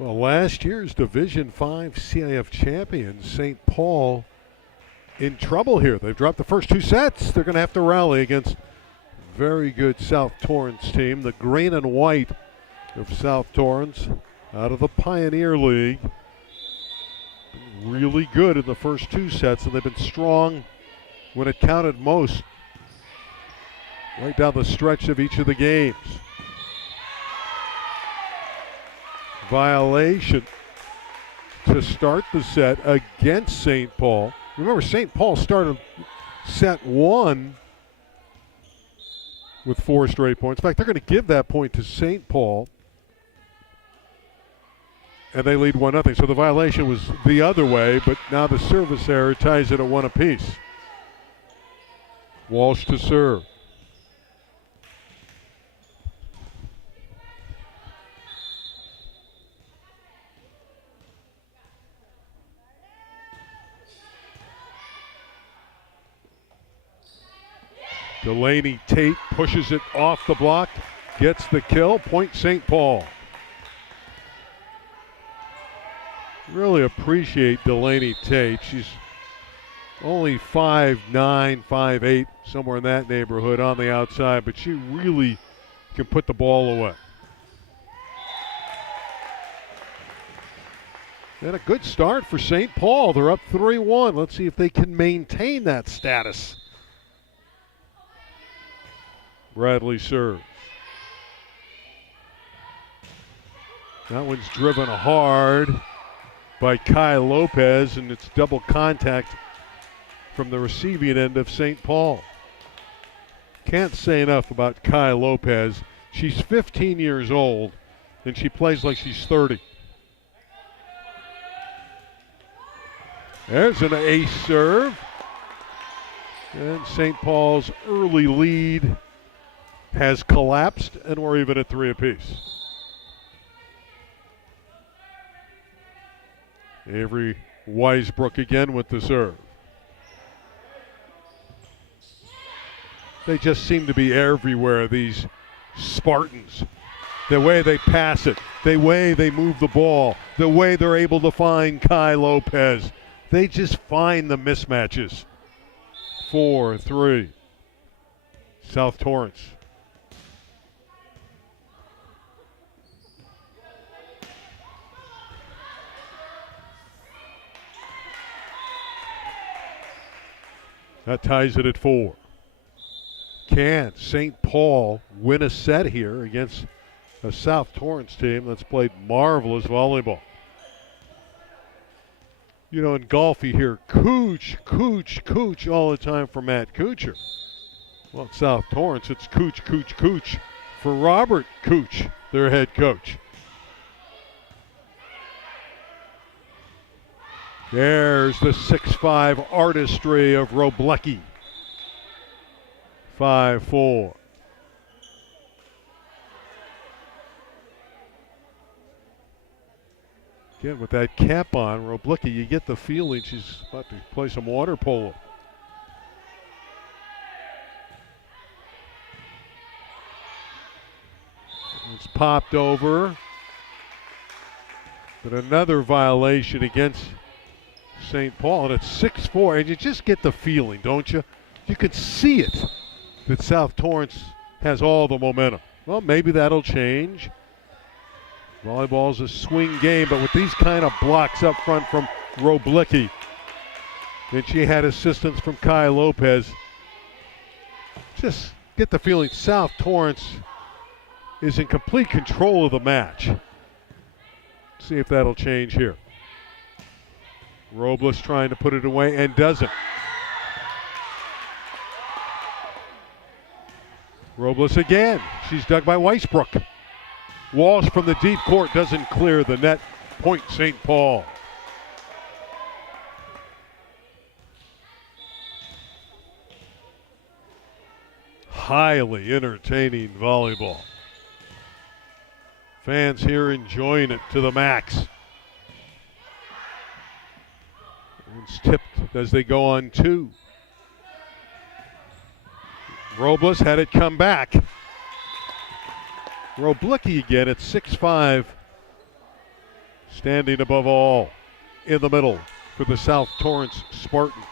Well, last year's Division V CIF champions, St. Paul, in trouble here. They've dropped the first two sets. They're going to have to rally against very good South Torrance team. The green and white of South Torrance out of the Pioneer League. Been really good in the first two sets, and they've been strong when it counted most right down the stretch of each of the games. Violation to start the set against St. Paul. Remember, St. Paul started set one with 4 straight points. In fact, they're going to give that point to St. Paul, and they lead 1-0. So the violation was the other way, but now the service error ties it at 1 apiece. Walsh to serve. Delaney Tate pushes it off the block, gets the kill, point St. Paul. Really appreciate Delaney Tate. She's only 5'9", 5'8", somewhere in that neighborhood on the outside, but she really can put the ball away. And a good start for St. Paul. They're up 3-1. Let's see if they can maintain that status. Bradley serves. That one's driven hard by Kai Lopez, and it's double contact from the receiving end of St. Paul. Can't say enough about Kai Lopez. She's 15 years old, and she plays like she's 30. There's an ace serve. And St. Paul's early lead has collapsed, and we're even at 3 apiece. Avery Weisbrook again with the serve. They just seem to be everywhere, these Spartans. The way they pass it, the way they move the ball, the way they're able to find Kai Lopez. They just find the mismatches. 4-3. South Torrance. That ties it at 4. Can St. Paul win a set here against a South Torrance team that's played marvelous volleyball? You know, in golf you hear Cooch, Cooch, Cooch all the time for Matt Kuchar. Well, at South Torrance, it's Cooch, Cooch, Cooch for Robert Cooch, their head coach. There's the 6'5" artistry of Roblecki. 5-4. Again, with that cap on, Roblecki, you get the feeling she's about to play some water polo. It's popped over. But another violation against St. Paul, and it's 6-4, and you just get the feeling, don't you? You could see it, that South Torrance has all the momentum. Well, maybe that'll change. Volleyball's a swing game, but with these kind of blocks up front from Roblecki, and she had assistance from Kai Lopez, just get the feeling South Torrance is in complete control of the match. See if that'll change here. Robles trying to put it away and doesn't. Robles again. She's dug by Weisbrook. Walsh from the deep court doesn't clear the net. Point St. Paul. Highly entertaining volleyball. Fans here enjoying it to the max. It's tipped as they go on 2. Robles had it come back. Roblecki again at 6'5", standing above all in the middle for the South Torrance Spartans.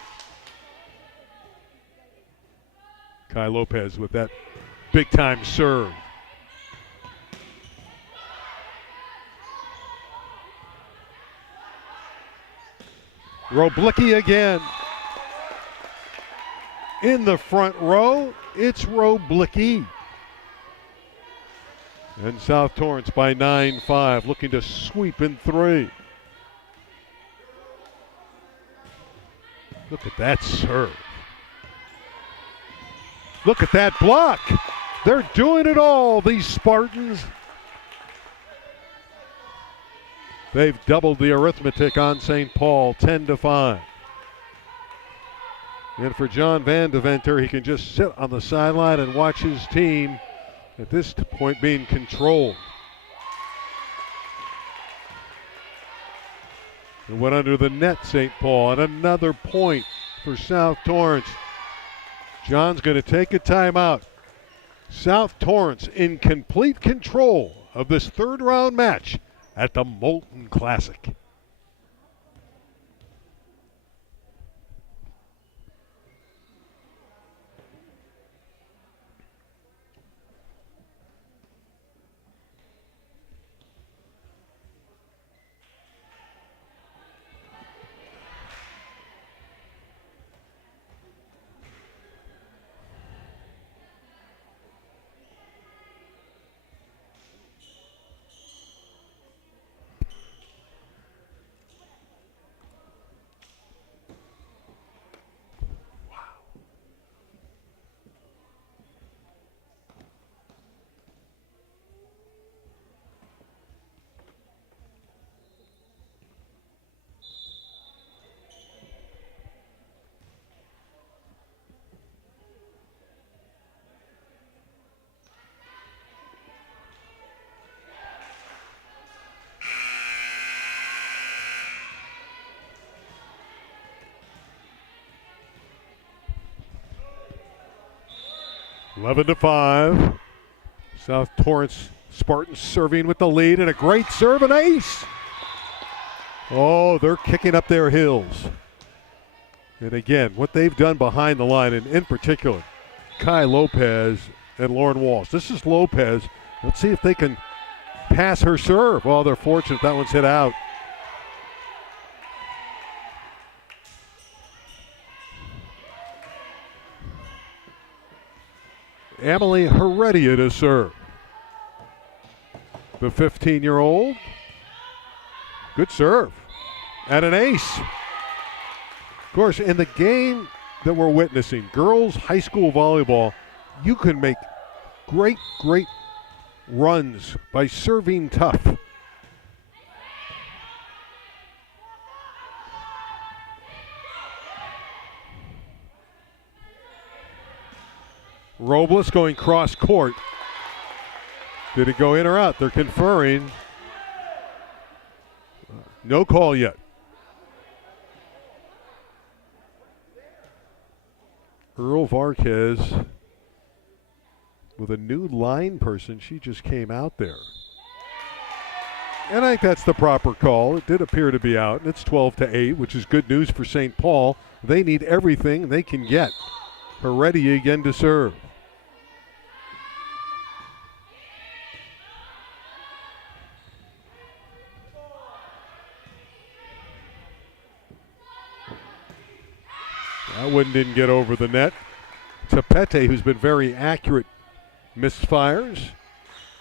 Kai Lopez with that big-time serve. Roblicki again. In the front row, it's Roblicki. And South Torrance by 9-5, looking to sweep in 3. Look at that serve. Look at that block. They're doing it all, these Spartans. They've doubled the arithmetic on St. Paul, 10-5. And for John Van Deventer, he can just sit on the sideline and watch his team at this point being controlled. It went under the net, St. Paul, and another point for South Torrance. John's going to take a timeout. South Torrance in complete control of this third-round match at the Molten Classic. Eleven to 5. South Torrance Spartans serving with the lead, and a great serve, and ace. Oh, they're kicking up their heels. And again, what they've done behind the line, and in particular, Kai Lopez and Lauren Walsh. This is Lopez. Let's see if they can pass her serve. Oh, they're fortunate that one's hit out. Emily Heredia to serve. The 15-year-old. Good serve. And an ace. Of course, in the game that we're witnessing, girls high school volleyball, you can make great, great runs by serving tough. Robles going cross court. Did it go in or out? They're conferring. No call yet. Earl Varquez with a new line person. She just came out there. And I think that's the proper call. It did appear to be out, and it's 12-8, which is good news for St. Paul. They need everything they can get. Heredia again to serve. That one didn't get over the net. Tapete, who's been very accurate, misfires.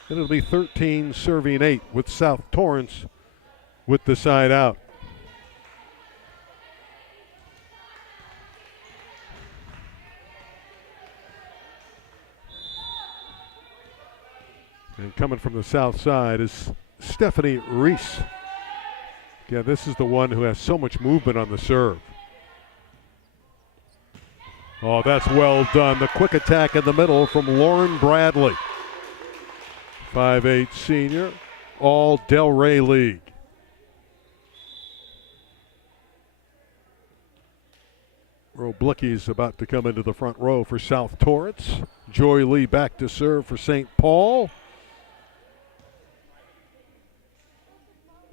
And it'll be 13 serving 8 with South Torrance with the side out. And coming from the south side is Stephanie Reese. Yeah, this is the one who has so much movement on the serve. Oh, that's well done. The quick attack in the middle from Lauren Bradley. 5'8" senior, all Delray League. Roblicki's about to come into the front row for South Torrance. Joy Lee back to serve for St. Paul.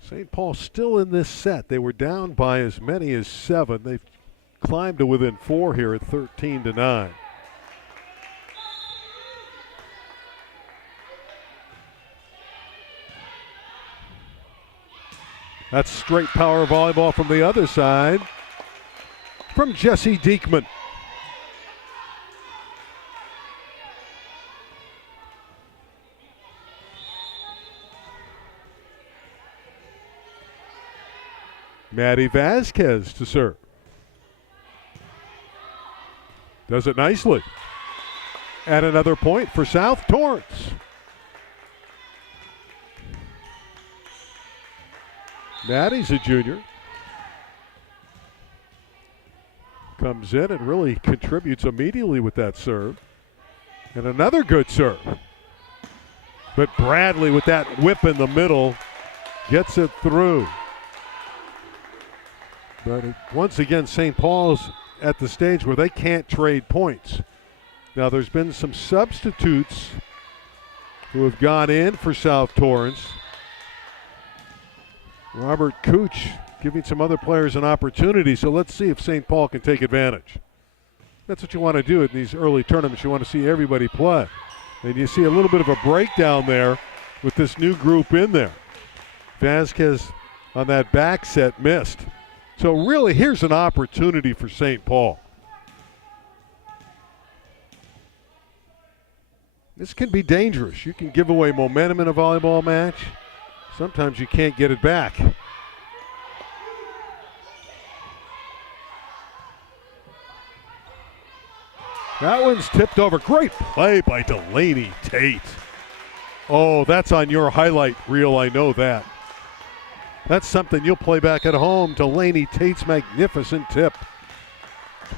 St. Paul still in this set. They were down by as many as 7. They've climbed to within 4 here at 13-9. That's straight power volleyball from the other side from Jesse Diekman. Maddie Vasquez to serve. Does it nicely. And another point for South Torrance. Maddie's a junior. Comes in and really contributes immediately with that serve. And another good serve. But Bradley with that whip in the middle gets it through. But once again, St. Paul's at the stage where they can't trade points. Now there's been some substitutes who have gone in for South Torrance. Robert Cooch giving some other players an opportunity, so let's see if St. Paul can take advantage. That's what you want to do in these early tournaments. You want to see everybody play. And you see a little bit of a breakdown there with this new group in there. Vasquez on that back set missed. So really, here's an opportunity for St. Paul. This can be dangerous. You can give away momentum in a volleyball match. Sometimes you can't get it back. That one's tipped over. Great play by Delaney Tate. Oh, that's on your highlight reel, I know that. That's something you'll play back at home. Delaney Tate's magnificent tip.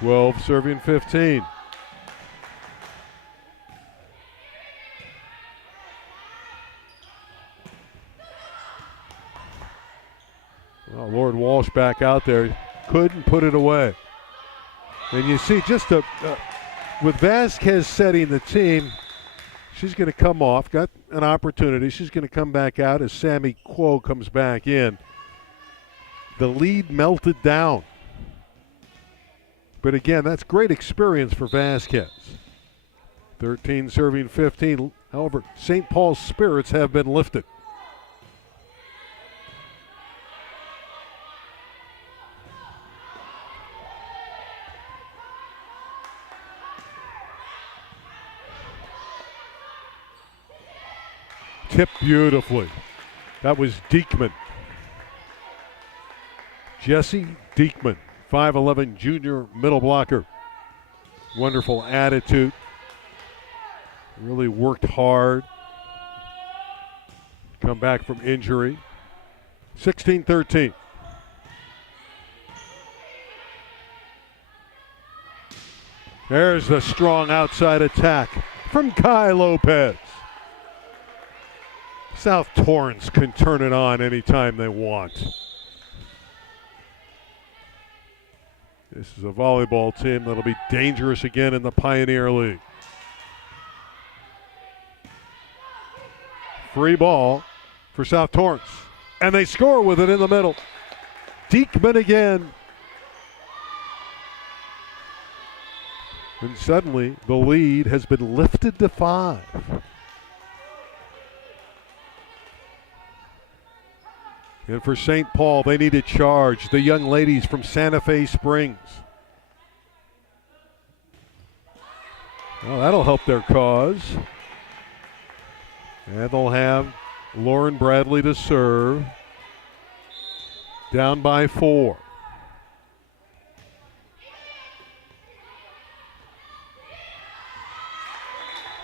12 serving 15. Well, Lord Walsh back out there. Couldn't put it away. And you see just with Vasquez setting the team, she's going to come off, got an opportunity. She's going to come back out as Sammy Kuo comes back in. The lead melted down. But again, that's great experience for Vasquez. 13 serving 15. However, St. Paul's spirits have been lifted. Tipped beautifully. That was Diekman. Jesse Diekman, 5'11" junior middle blocker. Wonderful attitude. Really worked hard. Come back from injury. 16-13. There's the strong outside attack from Kai Lopez. South Torrance can turn it on anytime they want. This is a volleyball team that'll be dangerous again in the Pioneer League. Free ball for South Torrance. And they score with it in the middle. Diekman again. And suddenly the lead has been lifted to 5. And for St. Paul, they need to charge the young ladies from Santa Fe Springs. Well, that'll help their cause. And they'll have Lauren Bradley to serve. Down by 4.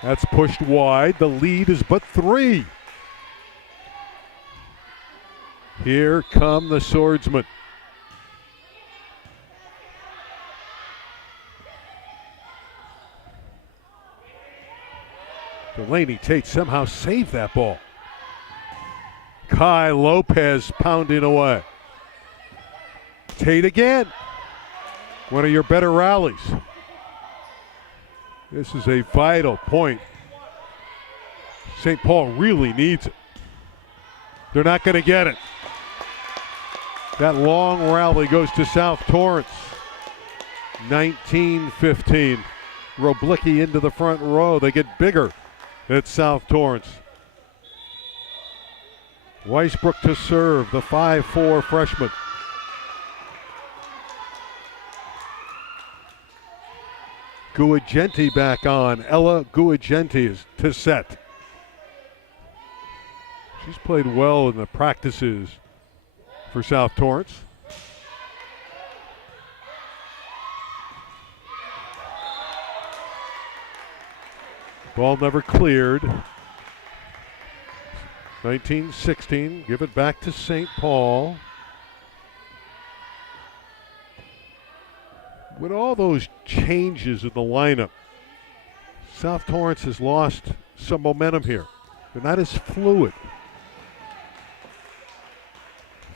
That's pushed wide. The lead is but 3. Here come the swordsmen. Delaney Tate somehow saved that ball. Kai Lopez pounding away. Tate again. One of your better rallies. This is a vital point. St. Paul really needs it. They're not going to get it. That long rally goes to South Torrance. 19-15. Roblicki into the front row. They get bigger at South Torrance. Weisbrook to serve, the 5'4" freshman. Guagenti back on. Ella Guagenti is to set. She's played well in the practices for South Torrance. Ball never cleared. 19-16, give it back to St. Paul. With all those changes in the lineup, South Torrance has lost some momentum here. They're not as fluid.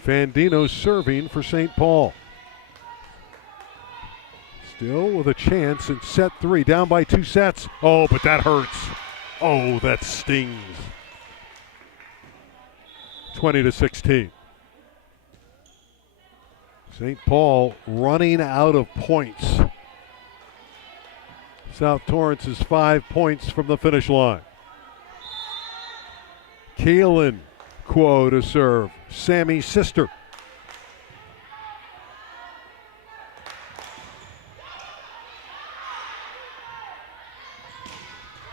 Fandino serving for St. Paul. Still with a chance in set 3, down by 2 sets. Oh, but that hurts. Oh, that stings. 20-16. St. Paul running out of points. South Torrance is 5 points from the finish line. Keelan Quo to serve. Sammy's sister.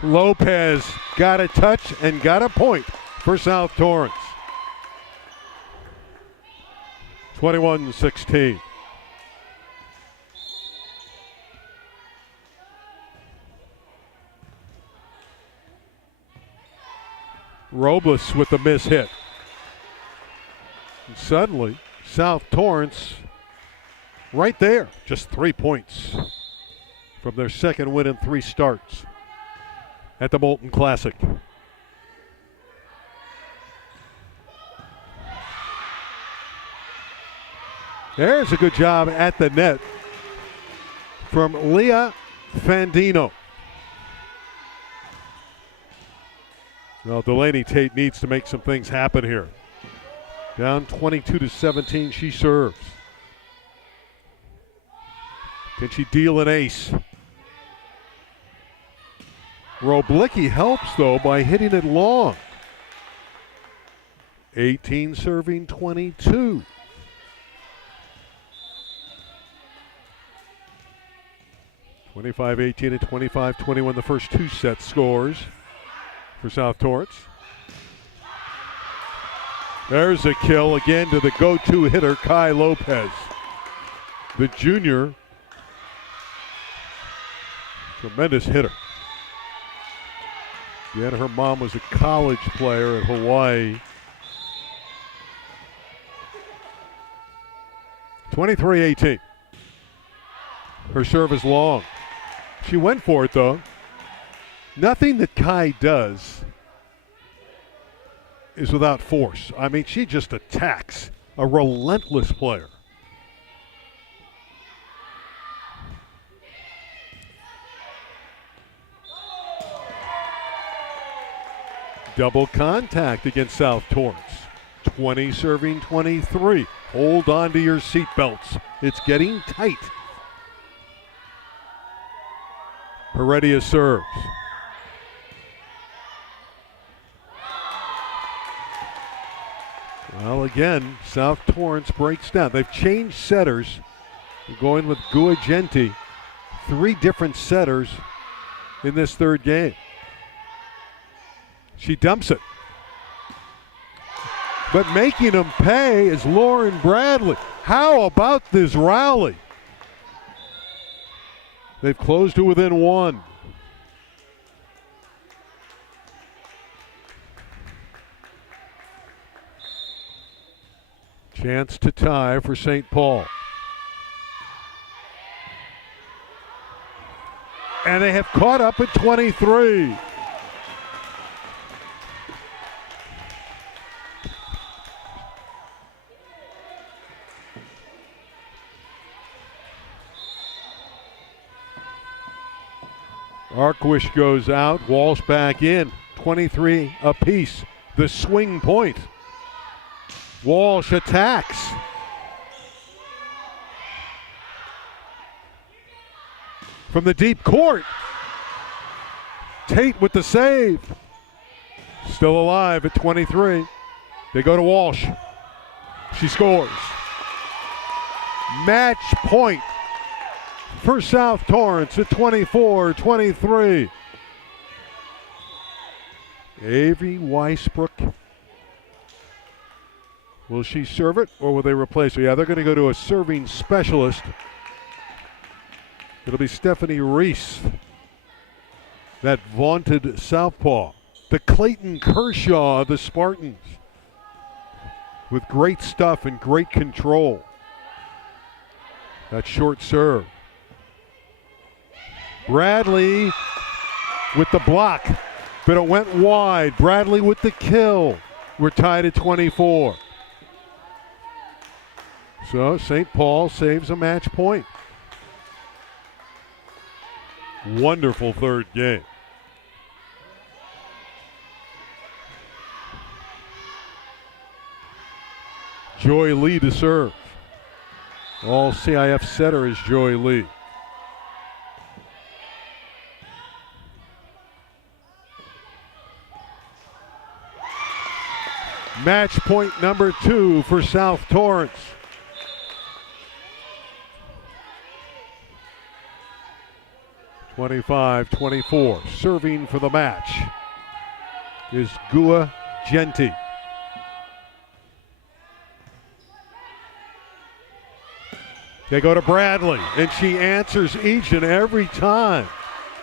Lopez got a touch and got a point for South Torrance. 21-16. Robles with the miss hit. And suddenly, South Torrance right there, just 3 points from their second win in 3 starts at the Molten Classic. There's a good job at the net from Leah Fandino. Well, Delaney Tate needs to make some things happen here. Down 22-17, she serves. Can she deal an ace? Roblicki helps, though, by hitting it long. 18 serving 22. 25-18 and 25-21, the first 2 set scores for South Torrance. There's a kill again to the go-to hitter, Kai Lopez. The junior, tremendous hitter. Again, her mom was a college player at Hawaii. 23-18. Her serve is long. She went for it, though. Nothing that Kai does is without force. I mean, she just attacks. A relentless player. Double contact against South Torrance. 20 serving 23. Hold on to your seatbelts. It's getting tight. Heredia serves. Well, again, South Torrance breaks down. They've changed setters. They're going with Guagenti. 3 different setters in this third game. She dumps it. But making them pay is Lauren Bradley. How about this rally? They've closed to within 1. Chance to tie for St. Paul. And they have caught up at 23. Arquish goes out, Walsh back in, 23 apiece. The swing point. Walsh attacks. from the deep court. Tate with the save. Still alive at 23. They go to Walsh. She scores. Match point for South Torrance at 24-23. Avery Weisbrook. Will she serve it or will they replace her? Yeah, they're going to go to a serving specialist. It'll be Stephanie Reese, that vaunted southpaw. The Clayton Kershaw of the Spartans, with great stuff and great control. That short serve. Bradley with the block, but it went wide. Bradley with the kill. We're tied at 24. So St. Paul saves a match point. Wonderful third game. Joy Lee to serve. All CIF setter is Joy Lee. Match point number 2 for South Torrance. (25-24). Serving for the match is Gua Genti. They go to Bradley, and she answers each and every time.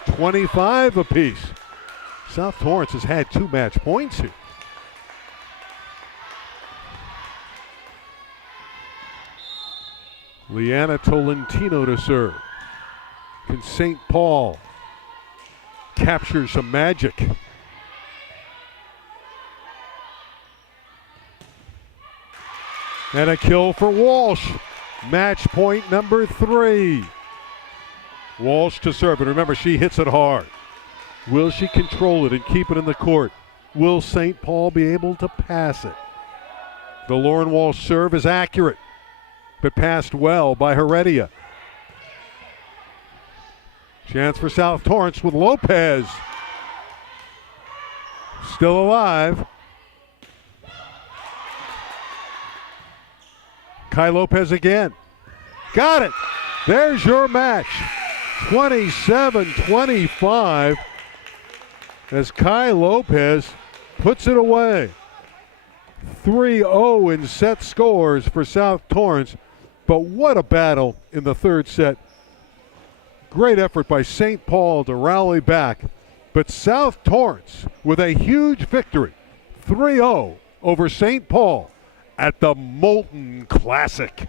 25 apiece. South Torrance has had 2 match points here. Leanna Tolentino to serve. Can St. Paul capture some magic? And a kill for Walsh. Match point number 3. Walsh to serve. And remember, she hits it hard. Will she control it and keep it in the court? Will St. Paul be able to pass it? The Lauren Walsh serve is accurate, but passed well by Heredia. Chance for South Torrance with Lopez. Still alive. Kai Lopez again. Got it. There's your match. 27-25 as Kai Lopez puts it away. 3-0 in set scores for South Torrance. But what a battle in the third set. Great effort by St. Paul to rally back. But South Torrance with a huge victory. 3-0 over St. Paul at the Molten Classic.